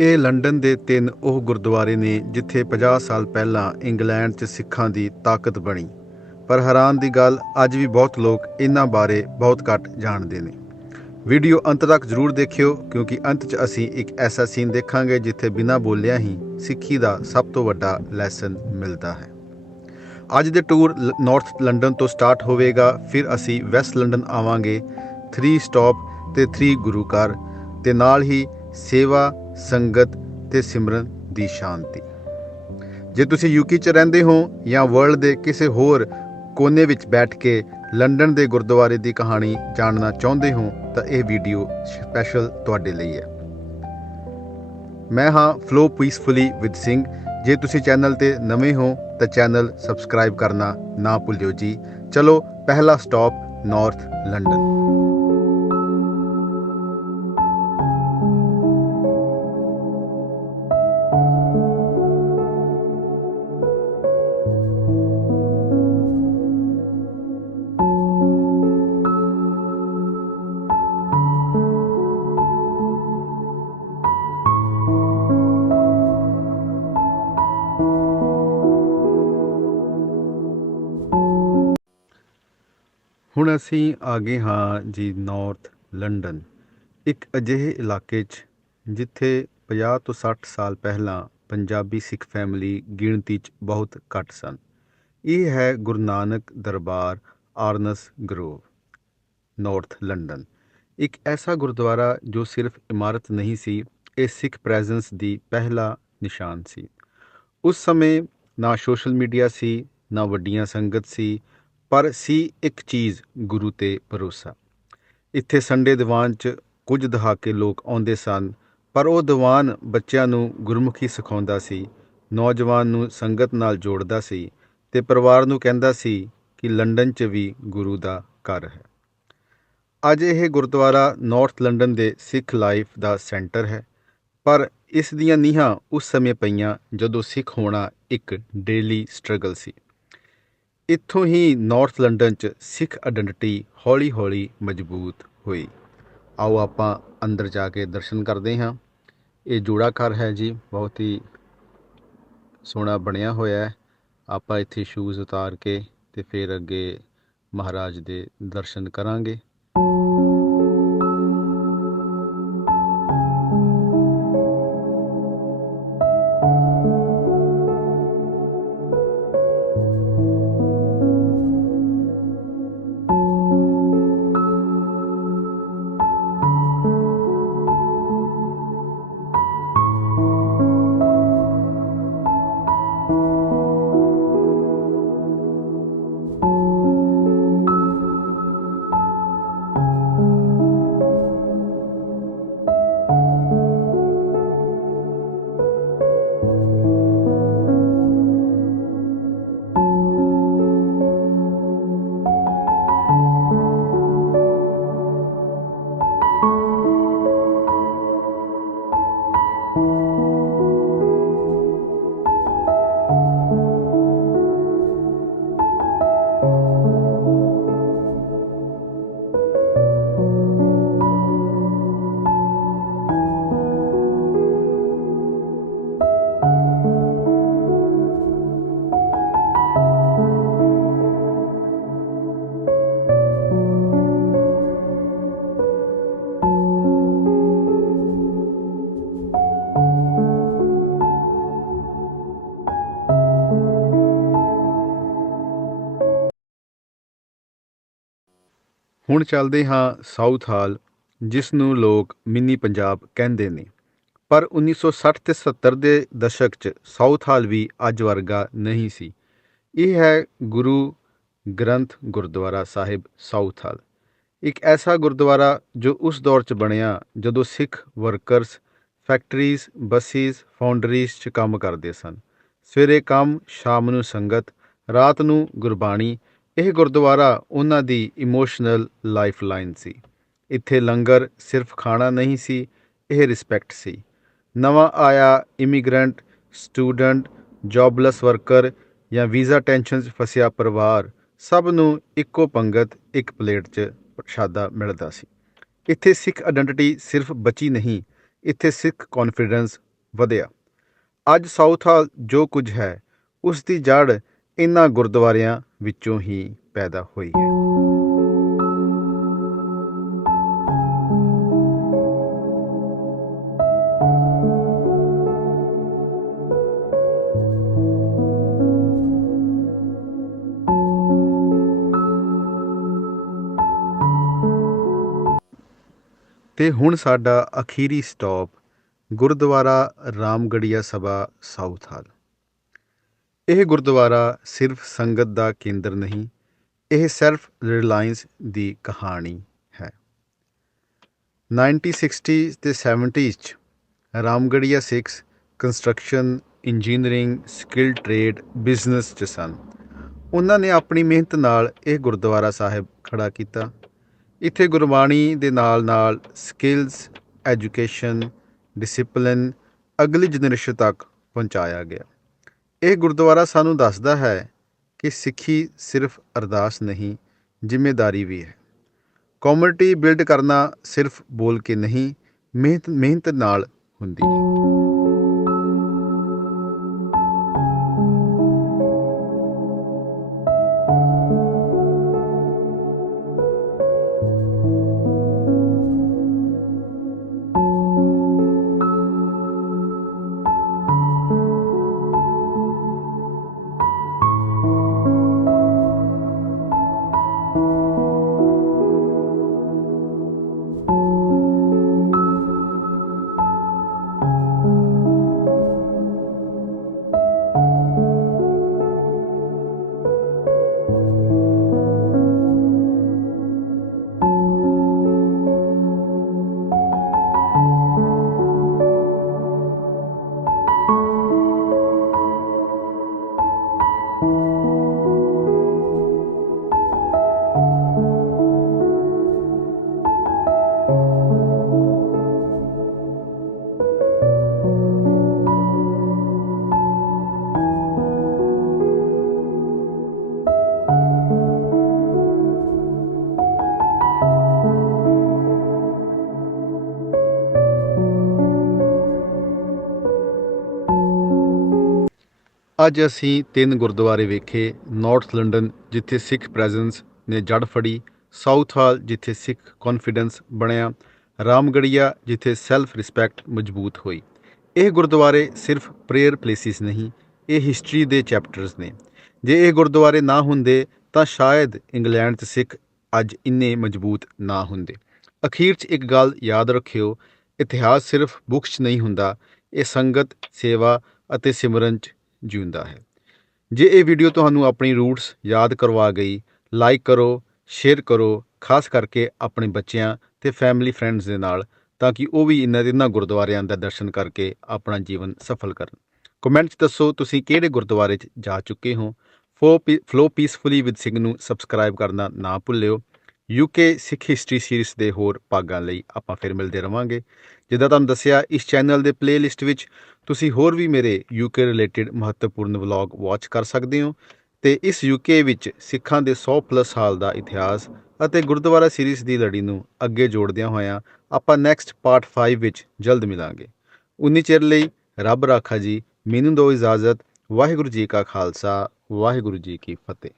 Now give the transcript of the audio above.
ਇਹ ਲੰਡਨ ਦੇ ਤਿੰਨ ਉਹ ਗੁਰਦੁਆਰੇ ਨੇ ਜਿੱਥੇ 50 ਸਾਲ ਪਹਿਲਾਂ ਇੰਗਲੈਂਡ 'ਚ ਸਿੱਖਾਂ ਦੀ ਤਾਕਤ ਬਣੀ। ਪਰ ਹੈਰਾਨ ਦੀ ਗੱਲ, ਅੱਜ ਵੀ ਬਹੁਤ ਲੋਕ ਇਹਨਾਂ ਬਾਰੇ ਬਹੁਤ ਘੱਟ ਜਾਣਦੇ ਨੇ। ਵੀਡੀਓ ਅੰਤ ਤੱਕ ਜ਼ਰੂਰ ਦੇਖਿਓ, ਕਿਉਂਕਿ ਅੰਤ 'ਚ ਅਸੀਂ ਇੱਕ ਐਸਾ ਸੀਨ ਦੇਖਾਂਗੇ ਜਿੱਥੇ ਬਿਨਾਂ ਬੋਲਿਆ ਹੀ ਸਿੱਖੀ ਦਾ ਸਭ ਤੋਂ ਵੱਡਾ ਲੈਸਨ ਮਿਲਦਾ ਹੈ। ਅੱਜ ਦੇ ਟੂਰ ਲ- ਨਾਰਥ ਲੰਡਨ ਤੋਂ ਸਟਾਰਟ ਹੋਵੇਗਾ, ਫਿਰ ਅਸੀਂ ਵੈਸਟ ਲੰਡਨ ਆਵਾਂਗੇ। 3 ਸਟਾਪ ਤੇ 3 ਗੁਰੂ ਘਰ ਤੇ ਨਾਲ ਹੀ ਸੇਵਾ ਸੰਗਤ ਤੇ ਸਿਮਰਨ ਦੀ ਸ਼ਾਂਤੀ। ਜੇ ਤੁਸੀਂ ਯੂਕੇ 'ਚ ਰਹਿੰਦੇ ਹੋ ਜਾਂ ਵਰਲਡ ਦੇ ਕਿਸੇ ਹੋਰ ਕੋਨੇ ਵਿੱਚ ਬੈਠ ਕੇ ਲੰਡਨ ਦੇ ਗੁਰਦੁਆਰੇ ਦੀ ਕਹਾਣੀ ਜਾਣਨਾ ਚਾਹੁੰਦੇ ਹੋ, ਤਾਂ ਇਹ ਵੀਡੀਓ ਸਪੈਸ਼ਲ ਤੁਹਾਡੇ ਲਈ ਹੈ। ਮੈਂ ਹਾਂ ਫਲੋ ਪੀਸਫੁਲੀ ਵਿਦ ਸਿੰਘ ਜੇ ਤੁਸੀਂ ਚੈਨਲ ਤੇ ਨਵੇਂ ਹੋ, ਤਾਂ ਚੈਨਲ ਸਬਸਕ੍ਰਾਈਬ ਕਰਨਾ ਨਾ ਭੁੱਲਿਓ ਜੀ। ਚਲੋ, ਪਹਿਲਾ ਸਟਾਪ ਨਾਰਥ ਲੰਡਨ ਹੁਣ ਅਸੀਂ ਆ ਗਏ ਹਾਂ ਜੀ ਨਾਰਥ ਲੰਡਨ, ਇੱਕ ਅਜਿਹੇ ਇਲਾਕੇ 'ਚ ਜਿੱਥੇ 50 ਤੋਂ 60 ਸਾਲ ਪਹਿਲਾਂ ਪੰਜਾਬੀ ਸਿੱਖ ਫੈਮਿਲੀ ਗਿਣਤੀ 'ਚ ਬਹੁਤ ਘੱਟ ਸਨ। ਇਹ ਹੈ Guru Nanak Darbar Arnos Grove North London. ਇੱਕ ਐਸਾ ਗੁਰਦੁਆਰਾ ਜੋ ਸਿਰਫ ਇਮਾਰਤ ਨਹੀਂ ਸੀ, ਇਹ ਸਿੱਖ ਪ੍ਰੈਜ਼ੈਂਸ ਦੀ ਪਹਿਲਾ ਨਿਸ਼ਾਨ ਸੀ। ਉਸ ਸਮੇਂ ਨਾ ਸੋਸ਼ਲ ਮੀਡੀਆ ਸੀ, ਨਾ ਵੱਡੀਆਂ ਸੰਗਤ ਸੀ ਪਰ ਸੀ ਇੱਕ ਚੀਜ਼ ਗੁਰੂ ਤੇ ਭਰੋਸਾ। ਇੱਥੇ ਸੰਡੇ ਦੀਵਾਨ 'ਚ ਕੁਝ ਦਹਾਕੇ ਲੋਕ ਆਉਂਦੇ ਸਨ, ਪਰ ਉਹ ਦੀਵਾਨ ਬੱਚਿਆਂ ਨੂੰ ਗੁਰਮੁਖੀ ਸਿਖਾਉਂਦਾ ਸੀ, ਨੌਜਵਾਨ ਨੂੰ ਸੰਗਤ ਨਾਲ ਜੋੜਦਾ ਸੀ ਤੇ ਪਰਿਵਾਰ ਨੂੰ ਕਹਿੰਦਾ ਸੀ ਕਿ ਲੰਡਨ 'ਚ ਵੀ ਗੁਰੂ ਦਾ ਘਰ ਹੈ। ਅੱਜ ਇਹ ਗੁਰਦੁਆਰਾ ਨਾਰਥ ਲੰਡਨ ਦੇ ਸਿੱਖ ਲਾਈਫ ਦਾ ਸੈਂਟਰ ਹੈ, ਪਰ ਇਸ ਦੀਆਂ ਨੀਹਾਂ ਉਸ ਸਮੇਂ ਪਈਆਂ ਜਦੋਂ ਸਿੱਖ ਹੋਣਾ ਇੱਕ ਡੇਲੀ ਸਟਰਗਲ ਸੀ। ਇੱਥੋਂ ਹੀ ਨਾਰਥ ਲੰਡਨ 'ਚ ਸਿੱਖ ਆਇਡੈਂਟੀਟੀ ਹੌਲੀ-ਹੌਲੀ ਮਜ਼ਬੂਤ ਹੋਈ। ਆਓ ਆਪਾਂ ਅੰਦਰ ਜਾ ਕੇ ਦਰਸ਼ਨ ਕਰਦੇ ਹਾਂ। ਇਹ ਜੋੜਾ ਘਰ ਹੈ ਜੀ, ਬਹੁਤ ਹੀ ਸੋਹਣਾ ਬਣਿਆ ਹੋਇਆ ਹੈ। ਆਪਾਂ ਇੱਥੇ ਸ਼ੂਜ਼ ਉਤਾਰ ਕੇ ਤੇ ਫਿਰ ਅੱਗੇ ਮਹਾਰਾਜ ਦੇ ਦਰਸ਼ਨ ਕਰਾਂਗੇ। ਹੁਣ ਚੱਲਦੇ ਹਾਂ ਸਾਊਥ ਹਾਲ, ਜਿਸ ਨੂੰ ਲੋਕ ਮਿੰਨੀ ਪੰਜਾਬ ਕਹਿੰਦੇ ਨੇ। ਪਰ 1960 ਤੇ 70 ਦੇ ਦਸ਼ਕ 'ਚ ਸਾਊਥ ਹਾਲ ਵੀ ਅੱਜ ਵਰਗਾ ਨਹੀਂ ਸੀ। ਇਹ ਹੈ ਗੁਰੂ ਗ੍ਰੰਥ ਗੁਰਦੁਆਰਾ ਸਾਹਿਬ ਸਾਊਥ ਹਾਲ। ਇੱਕ ਐਸਾ ਗੁਰਦੁਆਰਾ ਜੋ ਉਸ ਦੌਰ 'ਚ ਬਣਿਆ ਜਦੋਂ Sikh workers, factories buses foundries 'ਚ ਕੰਮ ਕਰਦੇ ਸਨ। ਸਵੇਰੇ ਕੰਮ, ਸ਼ਾਮ ਨੂੰ ਸੰਗਤ, ਰਾਤ ਨੂੰ ਗੁਰਬਾਣੀ ਇਹ ਗੁਰਦੁਆਰਾ ਉਹਨਾਂ ਦੀ ਇਮੋਸ਼ਨਲ ਲਾਈਫਲਾਈਨ ਸੀ। ਇੱਥੇ ਲੰਗਰ ਸਿਰਫ ਖਾਣਾ ਨਹੀਂ ਸੀ, ਇਹ ਰਿਸਪੈਕਟ ਸੀ। ਨਵਾਂ ਆਇਆ ਇਮੀਗ੍ਰੈਂਟ ਸਟੂਡੈਂਟ ਜੌਬਲੈਸ ਵਰਕਰ ਜਾਂ ਵੀਜ਼ਾ ਟੈਨਸ਼ਨ 'ਚ ਫਸਿਆ ਪਰਿਵਾਰ, ਸਭ ਨੂੰ ਇੱਕੋ ਪੰਗਤ, ਇੱਕ ਪਲੇਟ 'ਚ ਪ੍ਰਸ਼ਾਦਾ ਮਿਲਦਾ ਸੀ। ਇੱਥੇ ਸਿੱਖ ਆਇਡੈਂਟੀਟੀ ਸਿਰਫ ਬਚੀ ਨਹੀਂ, ਇੱਥੇ ਸਿੱਖ ਕੌਨਫੀਡੈਂਸ ਵਧਿਆ। ਅੱਜ ਸਾਊਥ ਹਾਲ ਜੋ ਕੁਝ ਹੈ, ਉਸ ਦੀ ਜੜ ਇਹਨਾਂ ਗੁਰਦੁਆਰਿਆਂ ਵਿੱਚੋਂ ਹੀ ਪੈਦਾ ਹੋਈ ਹੈ। ਤੇ ਹੁਣ ਸਾਡਾ ਅਖੀਰੀ stop Gurdwara Ramgarhia Sabha Southall. ਇਹ ਗੁਰਦੁਆਰਾ ਸਿਰਫ ਸੰਗਤ ਦਾ ਕੇਂਦਰ ਨਹੀਂ, ਇਹ ਸੈਲਫ ਰਿਲਾਇੰਸ ਦੀ ਕਹਾਣੀ ਹੈ। 1960 ਤੇ 70s ਚ Ramgarhia 6 construction, engineering, skill trade, business ਚ ਸਨ। ਉਹਨਾਂ ਨੇ ਆਪਣੀ ਮਿਹਨਤ ਨਾਲ ਇਹ ਗੁਰਦੁਆਰਾ ਸਾਹਿਬ ਖੜਾ ਕੀਤਾ। ਇੱਥੇ ਗੁਰਬਾਣੀ ਦੇ ਨਾਲ ਨਾਲ ਸਕਿੱਲਸ, ਐਜੂਕੇਸ਼ਨ, ਡਿਸਪਲਿਨ ਅਗਲੀ ਜਨਰੇਸ਼ਨ ਤੱਕ ਪਹੁੰਚਾਇਆ ਗਿਆ। ਇਹ ਗੁਰਦੁਆਰਾ ਸਾਨੂੰ ਦੱਸਦਾ ਹੈ ਕਿ ਸਿੱਖੀ ਸਿਰਫ ਅਰਦਾਸ ਨਹੀਂ ਜ਼ਿੰਮੇਵਾਰੀ ਵੀ ਹੈ। ਕਮਿਊਨਿਟੀ ਬਿਲਡ ਕਰਨਾ ਸਿਰਫ ਬੋਲ ਕੇ ਨਹੀਂ ਮਿਹਨਤ ਮਿਹਨਤ ਨਾਲ ਹੁੰਦੀ ਹੈ। ਅੱਜ ਅਸੀਂ ਤਿੰਨ ਗੁਰਦੁਆਰੇ ਵੇਖੇ ਨਾਰਥ ਲੰਡਨ ਜਿੱਥੇ ਸਿੱਖ ਪ੍ਰੈਜ਼ੈਂਸ ਨੇ ਜੜ ਫੜੀ ਸਾਊਥ ਹਾਲ ਜਿੱਥੇ ਸਿੱਖ ਕੌਨਫੀਡੈਂਸ ਬਣਿਆ ਰਾਮਗੜੀਆ ਜਿੱਥੇ ਸੈਲਫ ਰਿਸਪੈਕਟ ਮਜ਼ਬੂਤ ਹੋਈ। ਇਹ ਗੁਰਦੁਆਰੇ ਸਿਰਫ ਪ੍ਰੇਅਰ ਪਲੇਸਿਸ ਨਹੀਂ, ਇਹ ਹਿਸਟਰੀ ਦੇ ਚੈਪਟਰਸ ਨੇ। ਜੇ ਇਹ ਗੁਰਦੁਆਰੇ ਨਾ ਹੁੰਦੇ, ਤਾਂ ਸ਼ਾਇਦ ਇੰਗਲੈਂਡ 'ਚ ਸਿੱਖ ਅੱਜ ਇੰਨੇ ਮਜ਼ਬੂਤ ਨਾ ਹੁੰਦੇ। ਅਖੀਰ 'ਚ ਇੱਕ ਗੱਲ ਯਾਦ ਰੱਖਿਓ, ਇਤਿਹਾਸ ਸਿਰਫ ਬੁੱਕਸ 'ਚ ਨਹੀਂ ਹੁੰਦਾ, ਇਹ ਸੰਗਤ, ਸੇਵਾ ਅਤੇ ਸਿਮਰਨ 'ਚ ਜਿਉਂਦਾ ਹੈ। ਜੇ ਇਹ ਵੀਡੀਓ ਤੁਹਾਨੂੰ ਆਪਣੀ ਰੂਟਸ ਯਾਦ ਕਰਵਾ ਗਈ ਲਾਈਕ ਕਰੋ ਸ਼ੇਅਰ ਕਰੋ, ਖਾਸ ਕਰਕੇ ਆਪਣੇ ਬੱਚਿਆਂ ਤੇ ਫੈਮਿਲੀ ਫਰੈਂਡਸ ਦੇ ਨਾਲ, ਤਾਂ ਕਿ ਉਹ ਵੀ ਇਹਨਾਂ ਦੇ ਇਹਨਾਂ ਗੁਰਦੁਆਰਿਆਂ ਦਾ ਦਰਸ਼ਨ ਕਰਕੇ ਆਪਣਾ ਜੀਵਨ ਸਫਲ ਕਰਨ। ਕਮੈਂਟ 'ਚ ਦੱਸੋ ਤੁਸੀਂ ਕਿਹੜੇ ਗੁਰਦੁਆਰੇ 'ਚ ਜਾ ਚੁੱਕੇ ਹੋ। ਫੋ ਫਲੋ ਪੀਸਫੁਲੀ ਵਿਦ ਸਿੰਘ ਨੂੰ ਸਬਸਕ੍ਰਾਈਬ ਕਰਨਾ ਨਾ ਭੁੱਲਿਓ। ਯੂਕੇ ਸਿੱਖ ਹਿਸਟਰੀ ਸੀਰੀਜ਼ ਦੇ ਹੋਰ ਭਾਗਾਂ ਲਈ ਆਪਾਂ ਫਿਰ ਮਿਲਦੇ ਰਵਾਂਗੇ। ਜਿੱਦਾਂ ਤੁਹਾਨੂੰ ਦੱਸਿਆ, ਇਸ ਚੈਨਲ ਦੇ ਪਲੇਲਿਸਟ ਵਿੱਚ ਤੁਸੀਂ ਹੋਰ ਵੀ ਮੇਰੇ ਯੂਕੇ ਰਿਲੇਟਡ ਮਹੱਤਵਪੂਰਨ ਵਲੌਗ ਵਾਚ ਕਰ ਸਕਦੇ ਹੋ ਤੇ ਇਸ ਯੂਕੇ ਵਿੱਚ ਸਿੱਖਾਂ ਦੇ 100 ਪਲੱਸ ਸਾਲ ਦਾ ਇਤਿਹਾਸ ਅਤੇ ਗੁਰਦੁਆਰਾ ਸੀਰੀਜ਼ ਦੀ ਲੜੀ ਨੂੰ ਅੱਗੇ ਜੋੜਦਿਆਂ ਹੋਇਆਂ ਆਪਾਂ ਨੈਕਸਟ ਪਾਰਟ 5 ਵਿੱਚ ਜਲਦ ਮਿਲਾਂਗੇ। ਉਨੀ ਚਿਰ ਲਈ ਰੱਬ ਰਾਖਾ ਜੀ, ਮੈਨੂੰ ਦਿਓ ਇਜਾਜ਼ਤ, ਵਾਹਿਗੁਰੂ ਜੀ ਕਾ ਖਾਲਸਾ, ਵਾਹਿਗੁਰੂ ਜੀ ਕੀ ਫਤਿਹ।